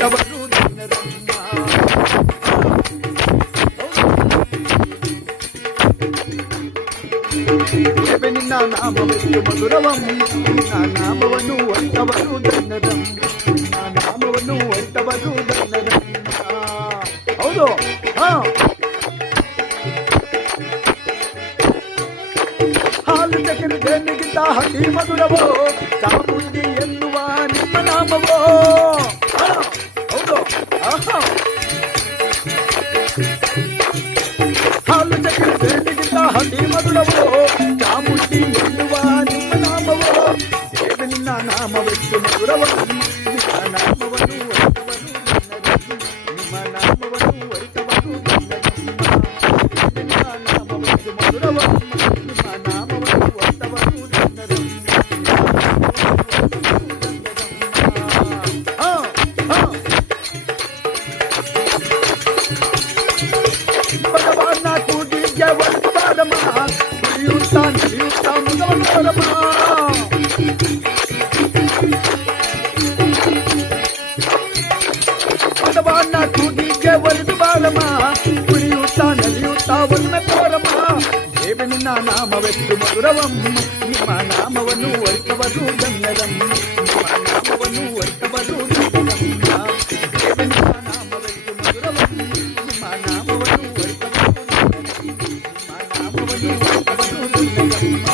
ಹೊರಟವರು ಧನ್ಯರಮ್ಮ. ದೇವೆ ನಿನ್ನ ನಾಮವೆಷ್ಟು ಮಧುರವಂ, ನಿನ್ನ ನಾಮವನ್ನು ಹೊರಟವರು ಧನ್ಯರಂ, ನಿನ್ನ ನಾಮವನ್ನು ಹೊರಟವರು ಧನ್ಯರಂ. ಹೌದು. ಹಾಲು ಚಕ್ರ ದೇನಿಗಿಂತ ಅತಿ ಮಧುರವೋ ಚಾಮುಂಡಿ ಎನ್ನುವ ನಿಮ್ಮ ನಾಮವೋ. ಹೌದು. ಹಾಲು ಚಕ್ರ ದೇನಿಗಿಂತ ಅತಿ ಮಧುರವೋ ಚಾಮುಂಡಿ ಎನ್ನುವ ನಿಮ್ಮ ನಾಮವೋ. ದೇವೆ ನಿನ್ನ ನಾಮವೆಷ್ಟು ಮಧುರವೋ, ನಿಮ್ಮ ನಾಮವನ್ನು ಹೊರಟವರು ನಿಮ್ಮ ನಾಮವನ್ನು ಹೊರಟವರು ನಿನ್ನ ನಾಮವೆಷ್ಟು ಮಧುರವೋ, ನಿಮ್ಮ ನಾಮವನ್ನು ಹೊರಟವರು ಭಗವಾನ ಕೂಡಿಗೆ ಒಂದು ಬಾರಮ್ಮ, ನಡೆಯುತ್ತಾ ನಡೆಯುತ್ತಾ ಮುಗವರಮ್ಮ. ಭಗವಾನ ಕೂಡಿಗೆ ಒಂದು ಬಾರಮ್ಮ, ಕುಡಿಯುತ್ತಾ ನಡೆಯುತ್ತಾ ಒಮ್ಮೆ ತೋರಮ್ಮ. ದೇವೆ ನಿನ್ನ ನಾಮವೆಷ್ಟು ಮಧುರವಂ, ನಿಮ್ಮ ನಾಮವನ್ನು ಹೊರಟವರು ಧನ್ಯರಂ, ನಿಮ್ಮ ನಾಮವನ್ನು ಹೊರಟವರು ಧನ್ಯರಂ. ದೇವೆ ನಿನ್ನ ನಾಮವೆಷ್ಟು ಮಧುರವಂ, ನಿಮ್ಮ ನಾಮವನ್ನು ಹೊರಟವರು ಧನ್ಯರಂ, ನಿಮ್ಮ ನಾಮವನ್ನು ಹೊರಟವರು ಧನ್ಯರಂ.